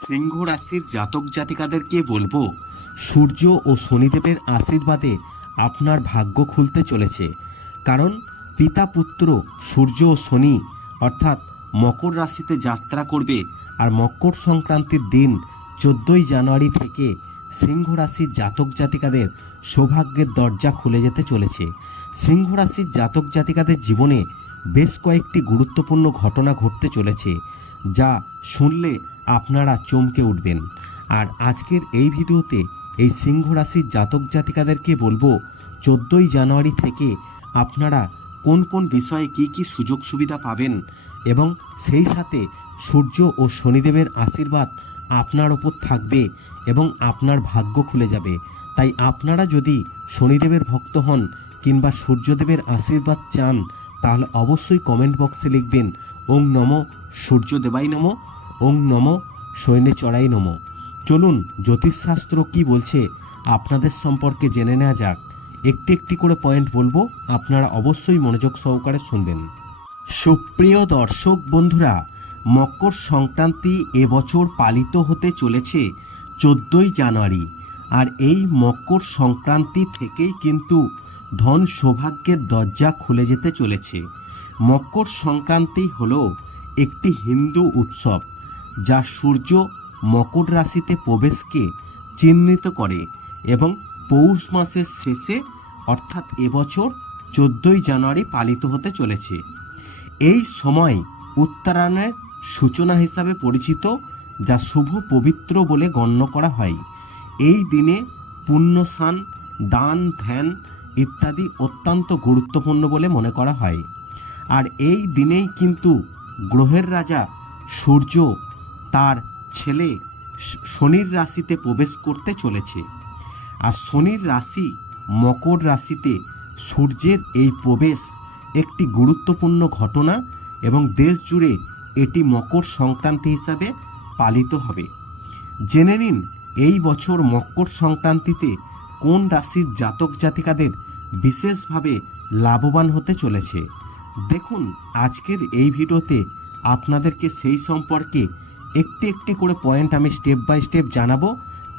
সিংহ রাশির জাতক জাতিকাদেরকে বলব, সূর্য ও শনিদেবের আশীর্বাদে আপনার ভাগ্য খুলতে চলেছে। কারণ পিতা পুত্র সূর্য ও শনি, অর্থাৎ মকর রাশিতে যাত্রা করবে আর মকর সংক্রান্তির দিন চোদ্দোই জানুয়ারি থেকে সিংহ রাশির জাতক জাতিকাদের সৌভাগ্যের দরজা খুলে যেতে চলেছে। সিংহ রাশির জাতক জাতিকাদের জীবনে বেশ কয়েকটি গুরুত্বপূর্ণ ঘটনা ঘটতে চলেছে। যা শুনলে আপনারা চমকে উঠবেন। আর আজকের এই ভিডিওতে এই সিংহ রাশির জাতক জাতিকাদেরকে বলব, চোদ্দোই জানুয়ারি থেকে আপনারা কোন কোন বিষয়ে কি কি সুযোগ সুবিধা পাবেন এবং সেই সাথে সূর্য ও শনিদেবের আশীর্বাদ আপনার ওপর থাকবে এবং আপনার ভাগ্য খুলে যাবে। তাই আপনারা যদি শনিদেবের ভক্ত হন কিংবা সূর্যদেবের আশীর্বাদ চান, তাহলে অবশ্যই কমেন্ট বক্সে লিখবেন ওং নম সূর্যদেবাই নম, ওং নম সৈন্যে চড়াই নম। চলুন জ্যোতিষশাস্ত্র কি বলছে আপনাদের সম্পর্কে জেনে নেওয়া যাক। একটি একটি করে পয়েন্ট বলব, আপনারা অবশ্যই মনোযোগ সহকারে শুনবেন। সুপ্রিয় দর্শক বন্ধুরা, মকর সংক্রান্তি এবছর পালিত হতে চলেছে চোদ্দোই জানুয়ারি, আর এই মকর সংক্রান্তি থেকেই কিন্তু ধন সৌভাগ্যের দরজা খুলে যেতে চলেছে। মকর সংক্রান্তি হল একটি হিন্দু উৎসব যা সূর্য মকর রাশিতে প্রবেশকে চিহ্নিত করে এবং পৌষ মাসের শেষে, অর্থাৎ এবছর চোদ্দোই জানুয়ারি পালিত হতে চলেছে। এই সময় উত্তরায়ণের সূচনা হিসাবে পরিচিত, যা শুভ পবিত্র বলে গণ্য করা হয়। এই দিনে পুণ্যস্নান দান, ধ্যান ইত্যাদি অত্যন্ত গুরুত্বপূর্ণ বলে মনে করা হয়। আর এই দিনেই কিন্তু গ্রহের রাজা সূর্য তার ছেলে শনির রাশিতে প্রবেশ করতে চলেছে। আর শনির রাশি মকর রাশিতে সূর্যের এই প্রবেশ একটি গুরুত্বপূর্ণ ঘটনা এবং দেশ জুড়ে এটি মকর সংক্রান্তি হিসাবে পালিত হবে। জেনে নিন, এই বছর মকর সংক্রান্তিতে কোন রাশির জাতক জাতিকাদের বিশেষভাবে লাভবান হতে চলেছে? দেখুন, আজকের এই ভিডিওতে আপনাদেরকে সেই সম্পর্কে একটি একটি করে পয়েন্ট আমি স্টেপ বাই স্টেপ জানাব।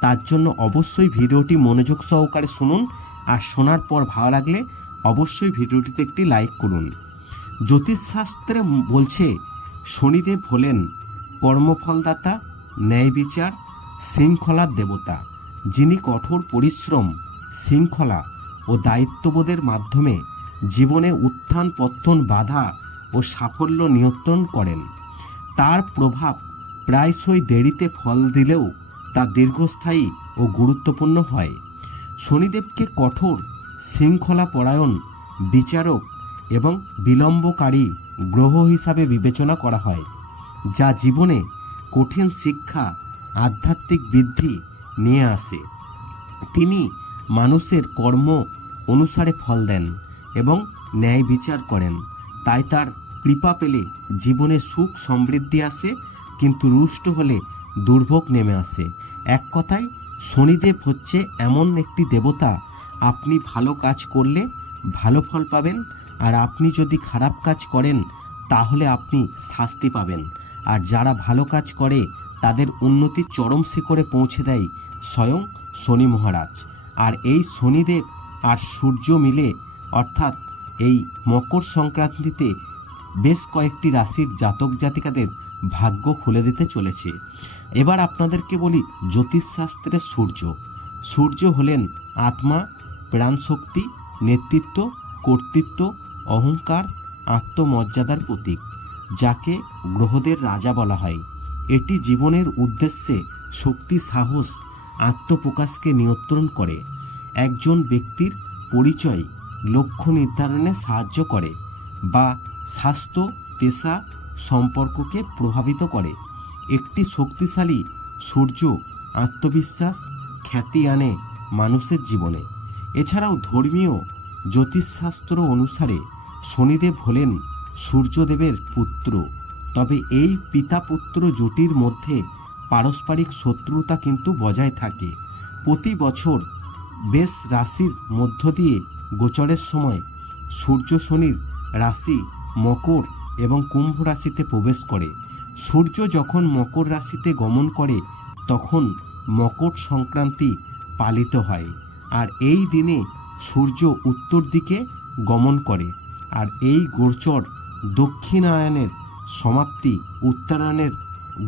তার জন্য অবশ্যই ভিডিওটি মনোযোগ সহকারে শুনুন আর শোনার পর ভালো লাগলে অবশ্যই ভিডিওটিতে একটি লাইক করুন। জ্যোতিষশাস্ত্রে বলছে, শনিদেব হলেন কর্মফলদাতা, ন্যায় বিচার শৃঙ্খলার দেবতা। যিনি কঠোর পরিশ্রম, শৃঙ্খলা ও দায়িত্ববোধের মাধ্যমে জীবনে উত্থান পত্তন বাধা ও সাফল্য নিয়ন্ত্রণ করেন। তার প্রভাব প্রায়শই দেরিতে ফল দিলেও তা দীর্ঘস্থায়ী ও গুরুত্বপূর্ণ হয়। শনিদেবকে কঠোর শৃঙ্খলা পরায়ণ বিচারক এবং বিলম্বকারী গ্রহ হিসাবে বিবেচনা করা হয়, যা জীবনে কঠিন শিক্ষা, আধ্যাত্মিক বৃদ্ধি নিয়ে আসে। তিনি মানুষের কর্ম অনুসারে ফল দেন। এবং ন্যায় বিচার করেন। তাই তার কৃপা পেলে জীবনে সুখ সমৃদ্ধি আসে, কিন্তু রুষ্ট হলে দুর্ভোগ নেমে আসে। এক কথায়, শনিদেব হচ্ছে এমন একটি দেবতা। আপনি ভালো কাজ করলে ভালো ফল পাবেন, আর আপনি যদি খারাপ কাজ করেন, তাহলে আপনি শাস্তি পাবেন। আর যারা ভালো কাজ করে, তাদের উন্নতির চরম শিখরে পৌঁছে দেয় স্বয়ং শনি মহারাজ। আর এই শনিদেব আর সূর্য মিলে অর্থাৎ এই মকর সংক্রান্তিতে বেশ কয়েকটি রাশির জাতক জাতিকাদের ভাগ্য খুলে দিতে চলেছে। এবার আপনাদেরকে বলি জ্যোতিষশাস্ত্রের সূর্য। সূর্য হলেন আত্মা, প্রাণশক্তি, নেতৃত্ব, কর্তৃত্ব, অহংকার, আত্মমর্যাদার প্রতীক, যাকে গ্রহদের রাজা বলা হয়। এটি জীবনের উদ্দেশ্যে শক্তি, সাহস, আত্মপ্রকাশকে নিয়ন্ত্রণ করে। একজন ব্যক্তির পরিচয় লক্ষ্য নির্ধারণে সাহায্য করে বা স্বাস্থ্য, পেশা সম্পর্ককে প্রভাবিত করে। একটি শক্তিশালী সূর্য আত্মবিশ্বাস খ্যাতি আনে মানুষের জীবনে। এছাড়াও ধর্মীয় জ্যোতিষশাস্ত্র অনুসারে শনিদেব হলেন সূর্যদেবের পুত্র। তবে এই পিতা পুত্র জুটির মধ্যে পারস্পরিক শত্রুতা কিন্তু বজায় থাকে। প্রতি বছর বেশ রাশির মধ্য দিয়ে গোচরের সময় সূর্য শনির রাশি মকর এবং কুম্ভ রাশিতে প্রবেশ করে। সূর্য যখন মকর রাশিতে গমন করে, তখন মকর সংক্রান্তি পালিত হয় আর এই দিনে সূর্য উত্তর দিকে গমন করে আর এই গোচর দক্ষিণায়নের সমাপ্তি উত্তরায়ণের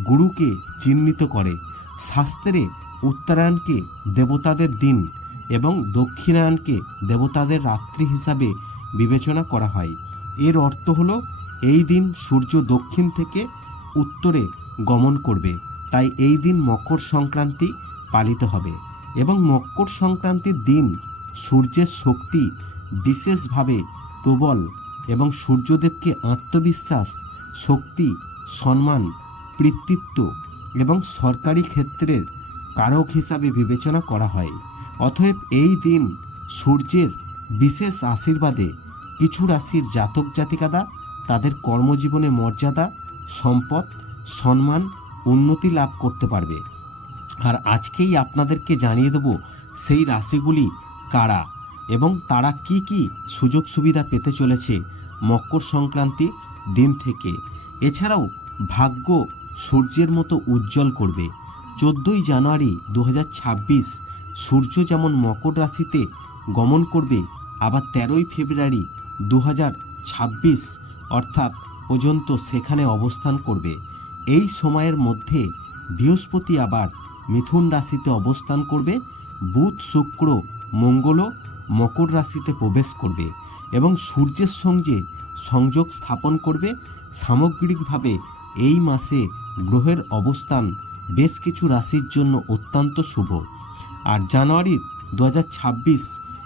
গুরুকে চিহ্নিত করে। শাস্ত্রে উত্তরায়ণকে দেবতাদের দিন এবং দক্ষিণায়নকে দেবতাদের রাত্রি হিসাবে বিবেচনা করা হয়। এর অর্থ হলো, এই দিন সূর্য দক্ষিণ থেকে উত্তরে গমন করবে, তাই এই দিন মকর সংক্রান্তি পালিত হবে এবং মকর সংক্রান্তির দিন সূর্যের শক্তি বিশেষভাবে প্রবল এবং সূর্যদেবকে আত্মবিশ্বাস, শক্তি, সম্মান, কৃতিত্ব এবং সরকারি ক্ষেত্রের কারক হিসাবে বিবেচনা করা হয়। অতএব এই দিন সূর্যের বিশেষ আশীর্বাদে কিছু রাশির জাতক জাতিকাদা, তাদের কর্মজীবনে মর্যাদা, সম্পদ, সম্মান, উন্নতি লাভ করতে পারবে। আর আজকেই আপনাদেরকে জানিয়ে দেব সেই রাশিগুলি কারা এবং তারা কি কি সুযোগ সুবিধা পেতে চলেছে মকর সংক্রান্তি দিন থেকে। এছাড়াও ভাগ্য সূর্যের মতো উজ্জ্বল করবে। চোদ্দোই জানুয়ারি দু হাজার ছাব্বিশ সূর্য যেমন মকর রাশিতে গমন করবে, আবার তেরোই ফেব্রুয়ারি দু ছাব্বিশ, অর্থাৎ পর্যন্ত সেখানে অবস্থান করবে। এই সময়ের মধ্যে বৃহস্পতি আবার মিথুন রাশিতে অবস্থান করবে, বুধ, শুক্র মঙ্গলও মকর রাশিতে প্রবেশ করবে এবং সূর্যের সঙ্গে সংযোগ স্থাপন করবে। সামগ্রিকভাবে এই মাসে গ্রহের অবস্থান বেশ কিছু রাশির জন্য অত্যন্ত শুভ। আর জানুয়ারির দু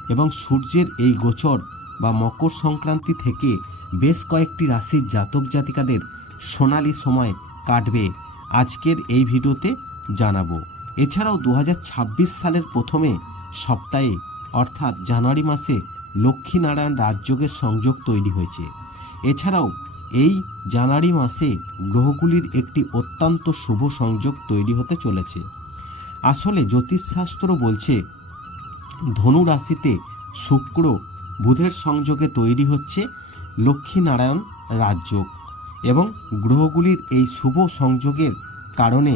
এবং সূর্যের এই গোচর বা মকর সংক্রান্তি থেকে বেশ কয়েকটি রাশির জাতক জাতিকাদের সোনালি সময় কাটবে। আজকের এই ভিডিওতে জানাব। এছাড়াও দু হাজার ছাব্বিশ সালের প্রথমে সপ্তাহে, অর্থাৎ জানুয়ারি মাসে লক্ষ্মীনারায়ণ রাজযোগের সংযোগ তৈরি হয়েছে। এছাড়াও এই জানুয়ারি মাসে গ্রহগুলির একটি অত্যন্ত শুভ সংযোগ তৈরি হতে চলেছে। আসলে জ্যোতিষশাস্ত্র বলছে, ধনু রাশিতে শুক্র বুধের সংযোগে তৈরি হচ্ছে লক্ষ্মীনারায়ণ রাজযোগ এবং গ্রহগুলির এই শুভ সংযোগের কারণে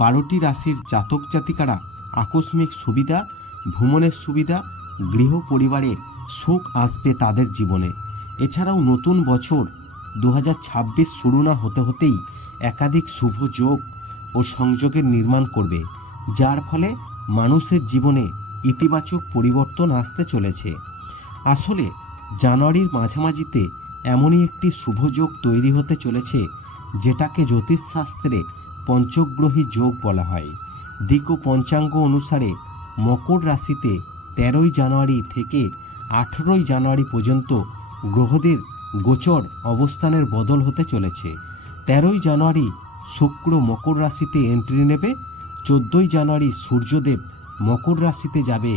বারোটি রাশির জাতক জাতিকারা আকস্মিক সুবিধা, ভ্রমণের সুবিধা, গৃহ পরিবারে সুখ আসবে তাদের জীবনে। এছাড়াও নতুন বছর দু হাজার ছাব্বিশ শুরু না হতে হতেই একাধিক শুভ যোগ ও সংযোগের নির্মাণ করবে। যার ফলে মানুষের জীবনে ইতিবাচক পরিবর্তন আসতে চলেছে। আসলে জানুয়ারির মাঝামাঝিতে এমনই একটি শুভযোগ তৈরি হতে চলেছে, যেটাকে জ্যোতিষশাস্ত্রে পঞ্চগ্রহী যোগ বলা হয়। দিক ও পঞ্চাঙ্গ অনুসারে মকর রাশিতে তেরোই জানুয়ারি থেকে আঠেরোই জানুয়ারি পর্যন্ত গ্রহদের গোচর অবস্থানের বদল হতে চলেছে। তেরোই জানুয়ারি শুক্র মকর রাশিতে এন্ট্রি নেবে চোদ্দোই জানুয়ারি সূর্যদেব মকর রাশিতে যাবে,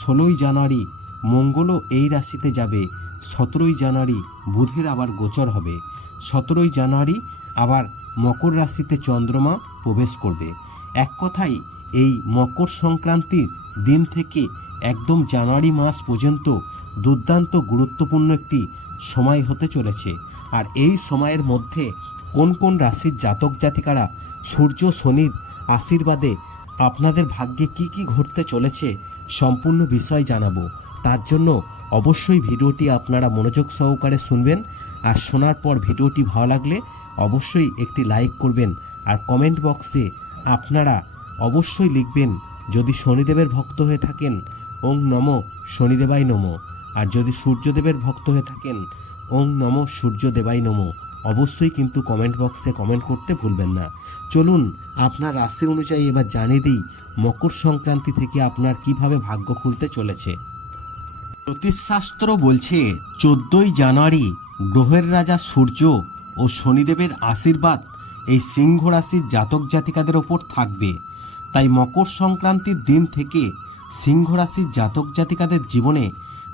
ষোলোই জানুয়ারি মঙ্গলও এই রাশিতে যাবে, সতেরোই জানুয়ারি বুধের আবার গোচর হবে, সতেরোই জানুয়ারি আবার মকর রাশিতে চন্দ্রমা প্রবেশ করবে। এক কথায়, এই মকর সংক্রান্তির দিন থেকে একদম জানুয়ারি মাস পর্যন্ত দুর্দান্ত গুরুত্বপূর্ণ একটি সময় হতে চলেছে। আর এই সময়ের মধ্যে কোন কোন রাশির জাতক জাতিকারা সূর্য, শনির আশীর্বাদে আপনাদের ভাগ্যে কি কি ঘটতে চলেছে সম্পূর্ণ বিষয় জানাব। তার জন্য অবশ্যই ভিডিওটি আপনারা মনোযোগ সহকারে শুনবেন আর শোনার পর ভিডিওটি ভালো লাগলে অবশ্যই একটি লাইক করবেন আর কমেন্ট বক্সে আপনারা অবশ্যই লিখবেন, যদি শনিদেবের ভক্ত হয়ে থাকেন, ওং নম শনিদেবাই নম। আর যদি সূর্যদেবের ভক্ত হয়ে থাকেন, ওং নম সূর্যদেবাই নম। অবশ্যই কিন্তু কমেন্ট বক্সে কমেন্ট করতে ভুলবেন না। চলুন, আপনার রাশি অনুযায়ী এবার জানিয়ে দিই, মকর সংক্রান্তি থেকে আপনার কীভাবে ভাগ্য খুলতে চলেছে। জ্যোতিষশাস্ত্র বলছে, চোদ্দই জানুয়ারি গ্রহের রাজা সূর্য ও শনিদেবের আশীর্বাদ এই সিংহ রাশির জাতক জাতিকাদের ওপর থাকবে। তাই মকর সংক্রান্তির দিন থেকে সিংহ রাশির জাতক জাতিকাদের জীবনে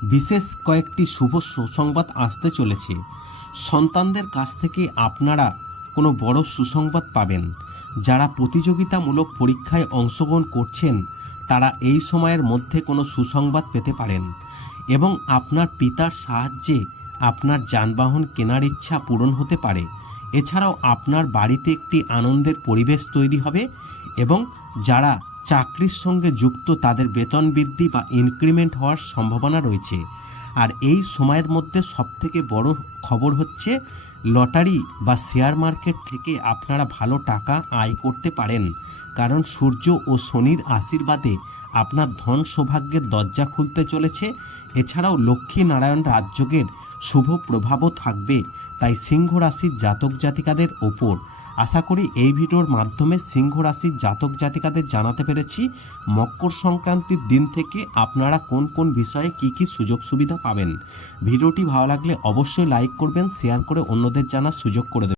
বিশেষ কয়েকটি শুভ সুসংবাদ আসতে চলেছে। সন্তানদের কাছ থেকে আপনারা কোনো বড় সুসংবাদ পাবেন। যারা প্রতিযোগিতামূলক পরীক্ষায় অংশগ্রহণ করছেন, তারা এই সময়ের মধ্যে কোনো সুসংবাদ পেতে পারেন এবং আপনার পিতার সাহায্যে আপনার যানবাহন কেনার ইচ্ছা পূরণ হতে পারে। এছাড়াও আপনার বাড়িতে একটি আনন্দের পরিবেশ তৈরি হবে এবং যারা চাকরির সঙ্গে যুক্ত তাদের বেতন বৃদ্ধি বা ইনক্রিমেন্ট হওয়ার সম্ভাবনা রয়েছে। আর এই সময়ের মধ্যে সবথেকে বড় খবর হচ্ছে লটারি বা শেয়ার মার্কেট থেকে আপনারা ভালো টাকা আয় করতে পারেন। কারণ সূর্য ও শনির আশীর্বাদে আপনার ধন সৌভাগ্যের দরজা খুলতে চলেছে। এছাড়াও লক্ষ্মী নারায়ণ রাজযোগের শুভ প্রভাবও থাকবে। তাই সিংহ রাশির জাতক জাতিকাদের ওপর আশা করি এই ভিডিওর মাধ্যমে সিংহ রাশির জাতক জাতিকাদের জানাতে পেরেছি, মকর সংক্রান্তির দিন থেকে আপনারা কোন কোন বিষয়ে কি কি সুযোগ সুবিধা পাবেন। ভিডিওটি ভালো লাগলে অবশ্যই লাইক করবেন, শেয়ার করে অন্যদের জানার সুযোগ করে দেবেন।